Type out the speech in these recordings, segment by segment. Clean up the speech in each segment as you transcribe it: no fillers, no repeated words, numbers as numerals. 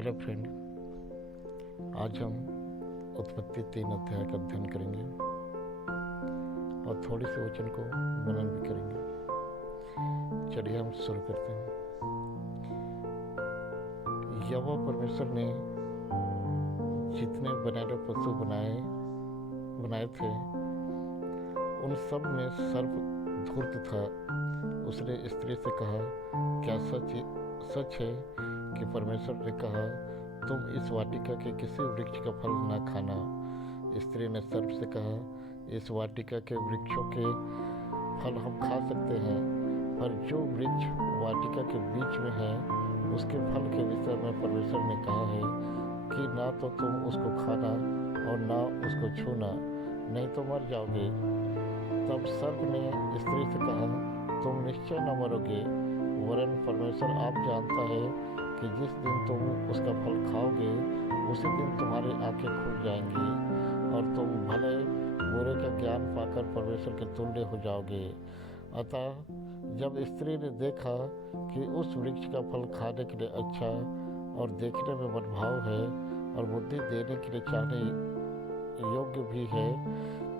Hello friend, आज हम उत्पत्ति 3 अध्याय का अध्ययन करेंगे और थोड़ी सी वचन को मनन भी करेंगे। चलिए हम शुरू करते हैं। यहोवा परमेश्वर ने जितने बनेरे पशु बनाए थे उन सब में सर्प धूर्त था। उसने स्त्री से कहा, क्या सच है कि परमेश्वर ने कहा, तुम इस वाटिका के किसी वृक्ष का फल न खाना। स्त्री ने सर्प से कहा, इस वाटिका के वृक्षों के फल हम खा सकते हैं, पर जो वृक्ष वाटिका के बीच में है उसके फल के विषय में परमेश्वर ने कहा है कि ना तो तुम उसको खाना और ना उसको छूना, नहीं तो मर जाओगे। तब सर्प ने स्त्री से कहा, तुम निश्चय न मरोगे, वरन परमेश्वर आप जानता है कि जिस दिन तुम उसका फल खाओगे उसी दिन तुम्हारी आंखें खुल जाएंगी और तुम भले बुरे का ज्ञान पाकर परमेश्वर के तुल्य हो जाओगे। अतः जब स्त्री ने देखा कि उस वृक्ष का फल खाने के लिए अच्छा और देखने में मनभाव है और बुद्धि देने के लिए चाहने योग्य भी है,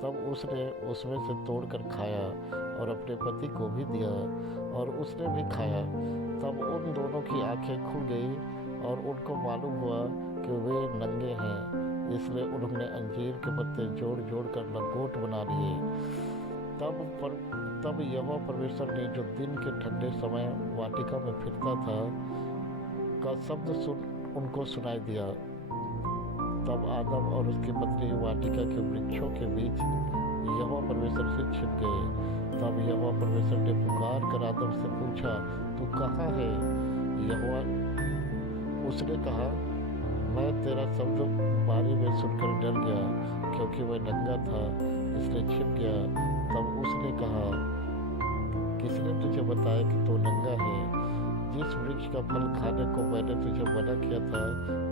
तब उसने उसमें से तोड़कर खाया और अपने पति को भी दिया और उसने भी खाया। तब उन दोनों की आंखें खुल गई और उनको मालूम हुआ कि वे नंगे हैं, इसलिए उन्होंने अंजीर के पत्ते जोड़ जोड़ कर लंगोट बना लिए। तब यहोवा परमेश्वर ने जो दिन के ठंडे समय वाटिका में फिरता था का शब्द उनको सुनाई दिया। तब आदम और उसकी पत्नी वाटिका के वृक्षों के बीच यहोवा परमेश्वर से छिप गए। तब यहोवा परमेश्वर ने पुकार कर आदम से पूछा, तू कहाँ है? यहोवा उसने कहा, मैं तेरा शब्द बारी में सुनकर डर गया, क्योंकि वह नंगा था इसलिए छिप गया। तब उसने कहा, किसने तुझे बताया कि तू नंगा है? जिस वृक्ष का फल खाने को मैंने तुझे मना किया था,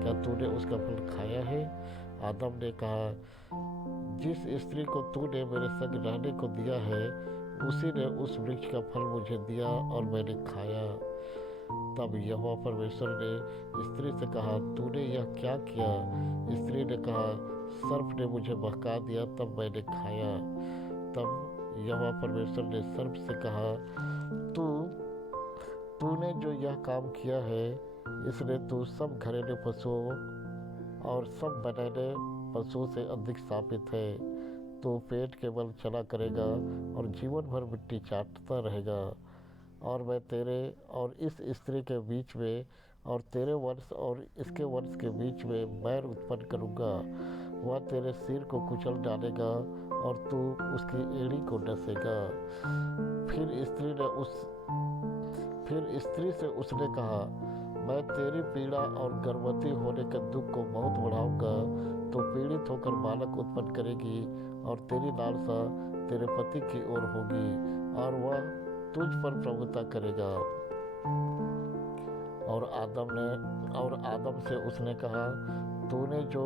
क्या तूने उसका फल खाया है? आदम ने कहा, जिस स्त्री को तूने मेरे संग रहने को दिया है उसी ने उस वृक्ष का फल मुझे दिया और मैंने खाया। तब यहोवा परमेश्वर ने स्त्री से कहा, तूने यह क्या किया? स्त्री ने कहा, सर्प ने मुझे बहका दिया, तब मैंने खाया। तब यहोवा परमेश्वर ने सर्प से कहा, तूने जो यह काम किया है इसलिए तू सब घरेलू पशुओं और सब बनेरे पशुओं से अधिक शापित है। तो पेट के बल चला करेगा और जीवन भर मिट्टी चाटता रहेगा। और मैं तेरे और इस स्त्री के बीच में और तेरे वंश और इसके वंश के बीच में बैर उत्पन्न करूँगा। वह तेरे सिर को कुचल डालेगा और तू उसकी एड़ी को डसेगा। फिर स्त्री से उसने कहा, मैं तेरी पीड़ा और गर्भवती होने के दुख को बहुत बढ़ाऊंगा। तो पीड़ित होकर बालक उत्पन्न करेगी और तेरी लालसा तेरे पति की ओर होगी और वह तुझ पर प्रभुता करेगा। और आदम से उसने कहा, तूने जो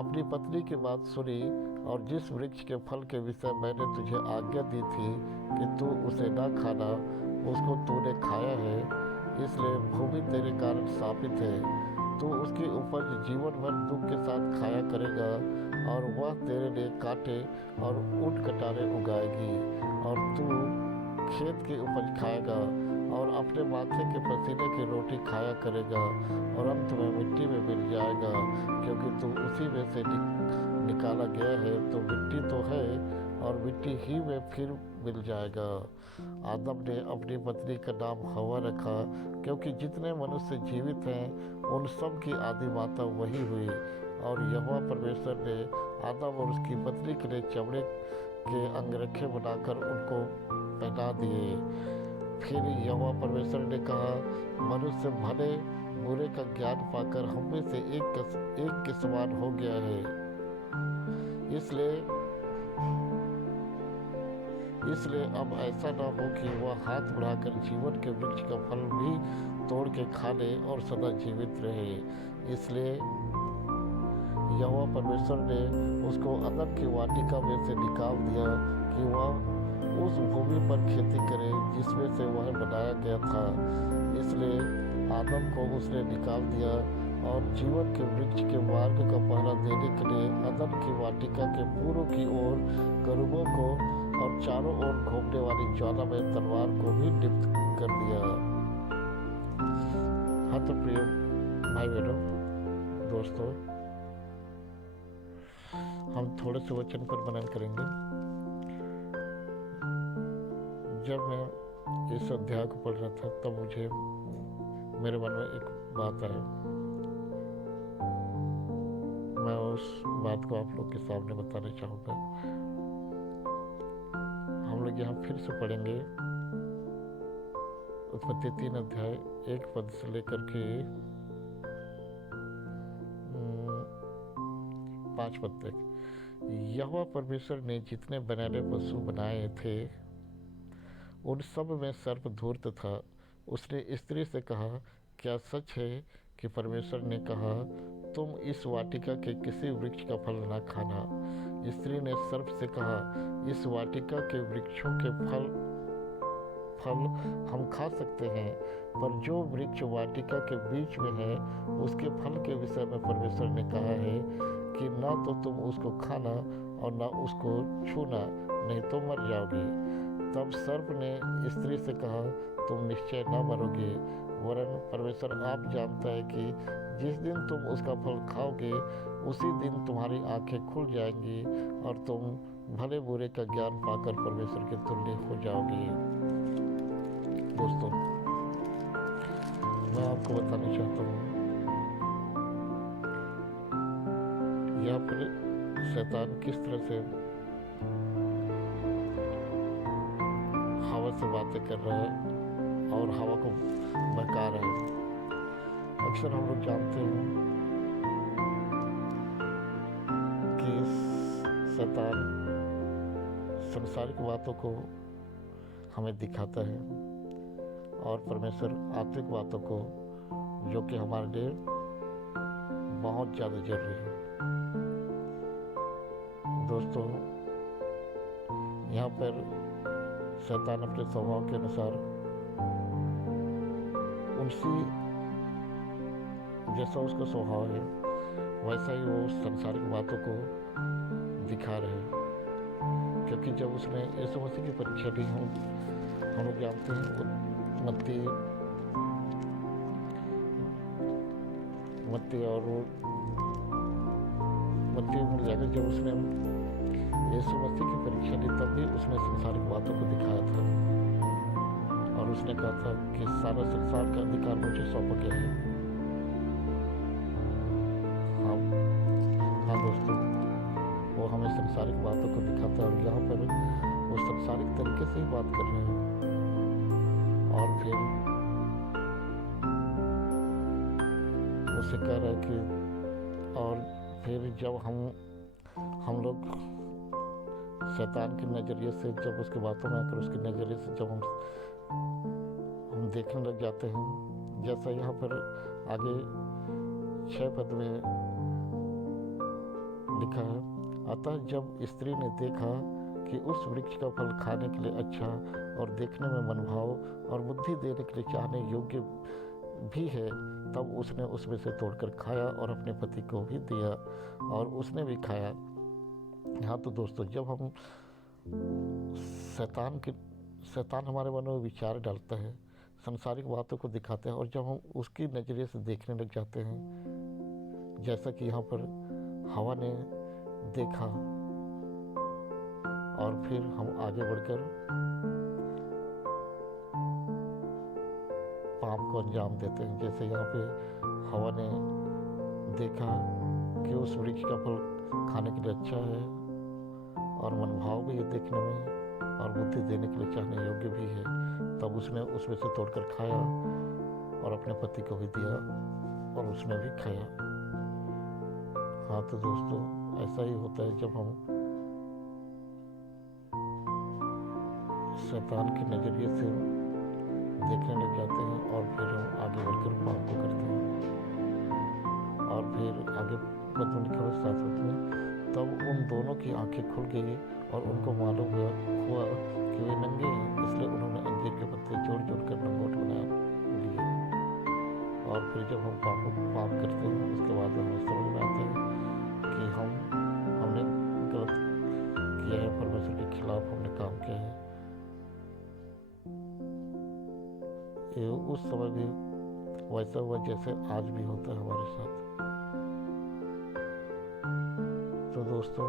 अपनी पत्नी की बात सुनी और जिस वृक्ष के फल के विषय मैंने तुझे आज्ञा दी थी कि तू उसे न खाना, उसको तूने खाया है, इसलिए भूमि तेरे कारण शापित है। तू उसकी उपज जीवन भर दुख के साथ खाया करेगा और वह तेरे लिए कांटे और ऊंट कटारे उगाएगी और तू खेत की उपज खाएगा और अपने माथे के पसीने की रोटी खाया करेगा और अंत में मिट्टी में मिल जाएगा, क्योंकि तू उसी में से निकाला गया है। तो मिट्टी तो है और मिट्टी ही में फिर मिल जाएगा। आदम ने अपनी पत्नी का नाम हवा रखा, क्योंकि जितने मनुष्य जीवित हैं उन सब की आदि माता वही हुई। और यहोवा परमेश्वर ने आदम और उसकी पत्नी के लिए चमड़े के अंगरखे बनाकर उनको पहना दिए। फिर यहोवा परमेश्वर ने कहा, मनुष्य भले बुरे का ज्ञान पाकर हम में से एक के समान हो गया है, इसलिए अब ऐसा न हो कि वह हाथ बढ़ाकर जीवन के वृक्ष का फल भी तोड़ के खा ले और सदा जीवित रहे। इसलिए यहोवा परमेश्वर ने उसको अदन की वाटिका में से निकाल दिया कि वह उस भूमि पर खेती करे जिसमें से वह बनाया गया था। इसलिए आदम को उसने निकाल दिया और जीवन के वृक्ष के मार्ग का पहरा देने के लिए अदन की वाटिका के पूर्व की ओर करूबों को और चारों ओर घूमने वाली ज्वालामय तलवार को भी नियुक्त कर दिया। हाँ तो प्रिय भाई बहनों, दोस्तों, हम थोड़े से वचन पर मनन करेंगे। जब मैं इस अध्याय को पढ़ रहा था तब मुझे मेरे मन में एक बात आई। मैं उस बात को आप लोग के सामने बताना चाहूँगा। हम लोग यहाँ फिर से पढ़ेंगे उत्पत्ति 3 अध्याय 1 पद से लेकर के 5 पद तक। यहोवा परमेश्वर ने जितने बनैले पशु बनाए थे उन सब में सर्प धूर्त था। उसने स्त्री से कहा, क्या सच है कि परमेश्वर ने कहा, तुम इस वाटिका के किसी वृक्ष का फल न खाना? स्त्री ने सर्प से कहा, इस वाटिका के वृक्षों के फल हम खा सकते हैं, पर जो वृक्ष वाटिका के बीच में है उसके फल के विषय में परमेश्वर ने कहा है कि न तो तुम उसको खाना और न उसको छूना, नहीं तो मर जाओगे। तब सर्प ने स्त्री से कहा, तुम निश्चय न मरोगे, वरन परमेश्वर आप जानता है कि जिस दिन तुम उसका फल खाओगे उसी दिन तुम्हारी आंखें खुल जाएंगी और तुम भले बुरे का ज्ञान पाकर परमेश्वर के तुल्य हो जाओगे। दोस्तों, मैं आपको बताना चाहता हूँ, यहाँ पर शैतान किस तरह से हवा से बातें कर रहा है और हवा को बहका रहा है। अक्सर हम लोग जानते हैं कि शैतान सांसारिक बातों को हमें दिखाता है और परमेश्वर आत्मिक बातों को, जो कि हमारे लिए बहुत ज़्यादा जरूरी है। दोस्तों, यहाँ पर शैतान अपने स्वभाव के अनुसार उनसी जैसा उसका स्वभाव है वैसा ही वो सांसारिक बातों को दिखा रहे हैं। क्योंकि जब उसने यीशु मसीह की परीक्षा ली, हम लोग जानते हैं मत्ती में जाकर जब उसने यीशु मसीह की परीक्षा ली तब भी उसने सांसारिक बातों को दिखाया था और उसने कहा था कि सारा संसार का अधिकार मुझे सौंपा गया है। हाँ दोस्तों, वो हमें सांसारिक बातों को दिखाता है और यहाँ पर वो सांसारिक तरीके से ही बात कर रहे हैं। और फिर उसे कह रहा है कि और फिर जब हम लोग शैतान के नज़रिए से, जब उसकी बातों में आकर उसके नज़रिए से जब हम देखने लग जाते हैं, जैसा यहाँ पर आगे 6 पद में लिखा है, अतः जब स्त्री ने देखा कि उस वृक्ष का फल खाने के लिए अच्छा और देखने में मनभाव और बुद्धि देने के लिए चाहने योग्य भी है, तब उसने उसमें से तोड़कर खाया और अपने पति को भी दिया और उसने भी खाया। हाँ तो दोस्तों, जब हम शैतान हमारे मन में विचार डालता है, सांसारिक बातों को दिखाते हैं और जब हम उसकी नज़रिए से देखने लग जाते हैं, जैसा कि यहाँ पर हवा ने देखा, और फिर हम आगे बढ़कर पाप को अंजाम देते हैं। जैसे यहाँ पे हवा ने देखा कि उस वृक्ष का फल खाने के लिए अच्छा है और मनभाव भी है देखने में और बुद्धि देने के लिए चाहने योग्य भी है, तब उसने उसमें से तोड़कर खाया और अपने पति को भी दिया और उसने भी खाया। हाँ तो दोस्तों, ऐसा ही होता है जब हम शैतान के नज़रिए से देखने लग जाते हैं और फिर हम आगे बढ़कर पाप को करते हैं। और फिर आगे पद में लिखा हुआ 7 पद में, तब उन दोनों की आंखें खुल गई और उनको मालूम हुआ कि वे नंगे हैं, इसलिए उन्होंने अंजीर के पत्ते जोड़ जोड़ कर लंगोट बना लिए। और फिर जब हम पाप करते हैं उसके बाद हमें समझ में आता है कि हमने गलत किया है, परमेश्वर के खिलाफ हमने काम किया है। ये उस समय भी वैसा हुआ जैसे आज भी होता है हमारे साथ। तो दोस्तों,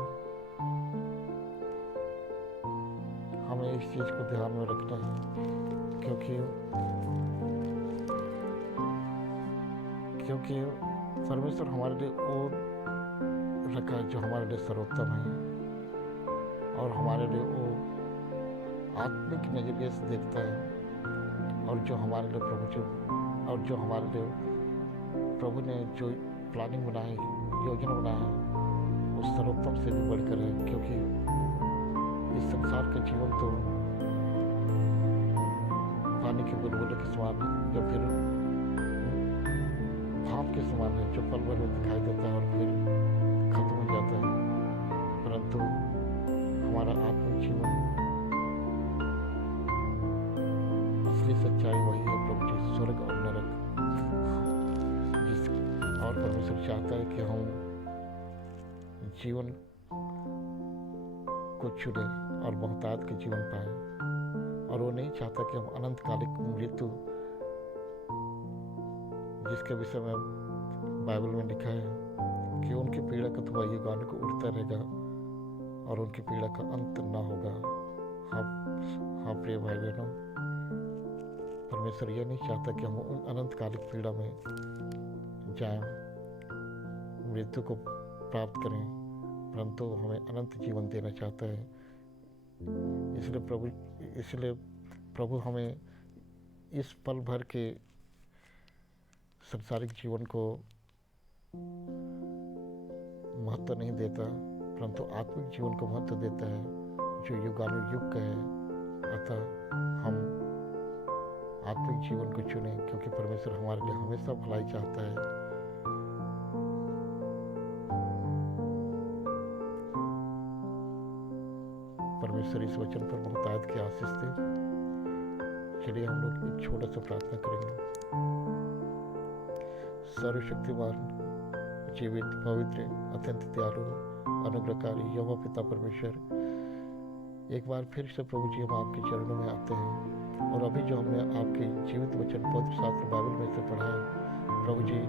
हमें इस चीज़ को ध्यान में रखना है, क्योंकि परमेश्वर हमारे लिए वो रखा है जो हमारे लिए सर्वोत्तम है, और हमारे लिए वो आत्मिक नजरिए से देखता है, और जो हमारे लिए प्रभु ने जो प्लानिंग बनाई, योजना बनाया है, वो सर्वोत्तम से भी बढ़कर है। क्योंकि इस संसार का जीवन तो पानी के बुलबुले के समान है, या फिर भाप के समान है, जो पल भर में दिखाई देता है और फिर खत्म हो जाता है। परंतु हमारा आत्मिक जीवन, असली सच्चाई वही है प्रभु जी, स्वर्ग और नरक। और परमेश्वर चाहता है कि हम जीवन को चुने और बहुतायत के जीवन पाएं, और वो नहीं चाहता कि हम अनंतकालिक मृत्यु, जिसके विषय में बाइबल में लिखा है कि उनकी पीड़ा का तो युगान को उड़ता रहेगा और उनकी पीड़ा का अंत ना होगा। हाँ प्रिय भाई बहनों, परमेश्वर ये नहीं चाहता कि हम उन अनंतकालिक पीड़ा में जाएं, मृत्यु को प्राप्त करें, परंतु हमें अनंत जीवन देना चाहता है। इसलिए प्रभु हमें इस पल भर के सांसारिक जीवन को महत्व नहीं देता, परंतु आत्मिक जीवन को महत्व देता है, जो युगानुयुग का है। अतः हम आत्मिक जीवन को चुने, क्योंकि परमेश्वर हमारे लिए हमेशा भलाई चाहता है। परमेश्वर इस वचन पर बहुतायत की आशीष दे। चलिए हम लोग एक छोटा सा प्रार्थना करेंगे। सर्वशक्तिमान, जीवित, पवित्र, अत्यंत दयालु, अनुग्रहकारी यहोवा पिता परमेश्वर, एक बार फिर से प्रभु जी हम आपके चरणों में आते हैं, और अभी जो हमने आपके जीवित वचन पवित्र शास्त्र बाइबल में से पढ़ा है प्रभु जी,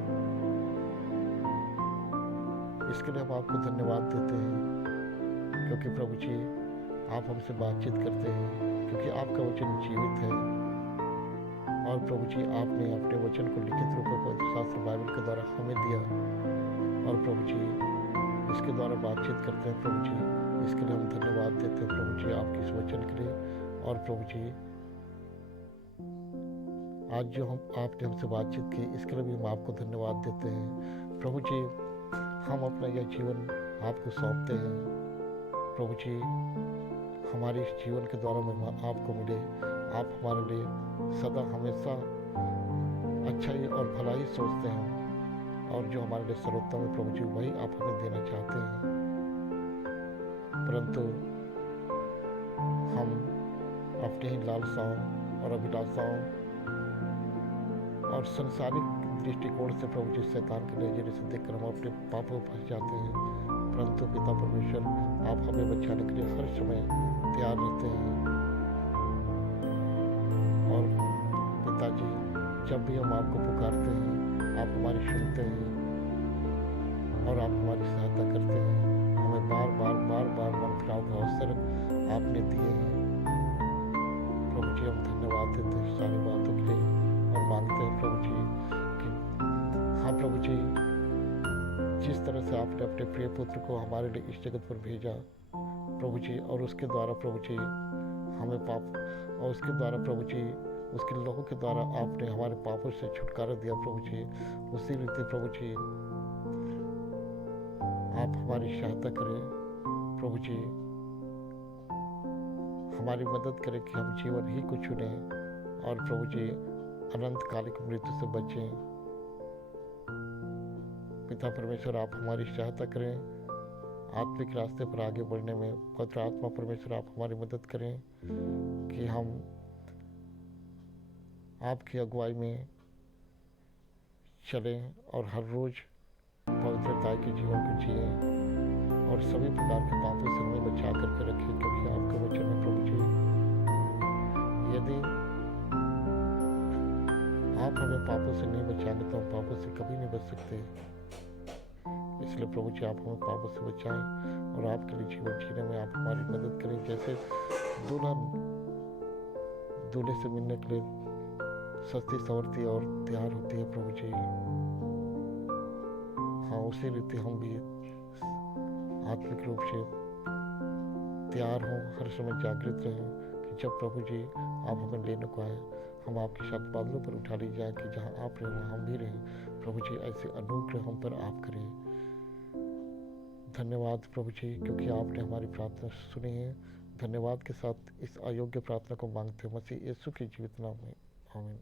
इसके लिए हम आपको धन्यवाद देते हैं, क्योंकि प्रभु जी आप हमसे बातचीत करते हैं, क्योंकि आपका वचन जीवित है। और प्रभु जी आपने अपने वचन को लिखित रूप में पवित्र शास्त्र बाइबल के द्वारा हमें दिया, और प्रभु जी इसके द्वारा बातचीत करते हैं। प्रभु जी इसके लिए हम धन्यवाद देते हैं प्रभु जी आपके इस वचन के लिए। और प्रभु जी आज जो आपने हमसे बातचीत की, इसके लिए भी हम आपको धन्यवाद देते हैं। प्रभु जी हम अपना यह जीवन आपको सौंपते हैं। प्रभु जी हमारे इस जीवन के द्वारा महिमा आपको मिले। आप हमारे लिए सदा हमेशा अच्छाई और भलाई सोचते हैं, और जो हमारे लिए सर्वोत्तम है प्रभु जी वही आप हमें देना चाहते हैं। परंतु हम अपने ही लालसाओं और अभिलाषाओं और संसारिक दृष्टिकोण से प्रभु जी शैतान के नजरिए से देखकर हम अपने पापों में फंस जाते हैं। परंतु पिता परमेश्वर आप हमें बचाने के लिए हर समय तैयार रहते हैं। और पिताजी जब भी हम आपको पुकारते हैं आप हमारी सुनते हैं और आप हमारी सहायता करते हैं। हमें बार बार मन फिराव का अवसर आपने दिए हैं। प्रभु जी हम धन्यवाद देते हैं सारी बातों के लिए, और मांगते हैं प्रभु जी कि हाँ प्रभु जी, जिस तरह से आपने अपने प्रिय पुत्र को हमारे लिए इस जगत पर भेजा प्रभु जी, और उसके द्वारा प्रभु जी हमें पाप, और उसके द्वारा प्रभु जी उसके लोगों के द्वारा आपने हमारे पापों से छुटकारा दिया प्रभु जी। उसी रीति प्रभु जी आप हमारी सहायता करें प्रभु जी, हमारी मदद करें कि हम जीवन ही को चुनें और प्रभु जी अनंतकालिक मृत्यु से बचें। पिता परमेश्वर आप हमारी सहायता करें आत्मिक रास्ते पर आगे बढ़ने में। पवित्र आत्मा परमेश्वर आप हमारी मदद करें कि हम आपकी अगुवाई में चलें और हर रोज़ पवित्रता के जीवन को जिए और सभी प्रकार के पापों से हमें बचा करके रखें, क्योंकि आपका वचन है प्रभु जी, यदि आप हमें पापों से नहीं बचाएंगे तो हम पापों से कभी नहीं बच सकते। इसलिए प्रभु जी आप हमें पापों से बचाएं और आपके लिए जीवन जीने में आप हमारी मदद करें। जैसे दुल्हन दूल्हे से मिलने के लिए सस्ती संवरती और तैयार होती है प्रभु जी, हाँ उसी रीति हम भी आत्मिक रूप से तैयार हों, हर समय जागृत रहें कि जब प्रभु जी आप हमें लेने को आए हम आपके साथ बादलों पर उठा ली जाए कि जहाँ आप रहें वहाँ हम भी रहें। प्रभु जी ऐसे अनुग्रह हम पर आप करें। धन्यवाद प्रभु जी, क्योंकि आपने हमारी प्रार्थना सुनी है। धन्यवाद के साथ इस अयोग्य प्रार्थना को मांगते हैं मसीह यीशु के जीवित नाम में, आमीन।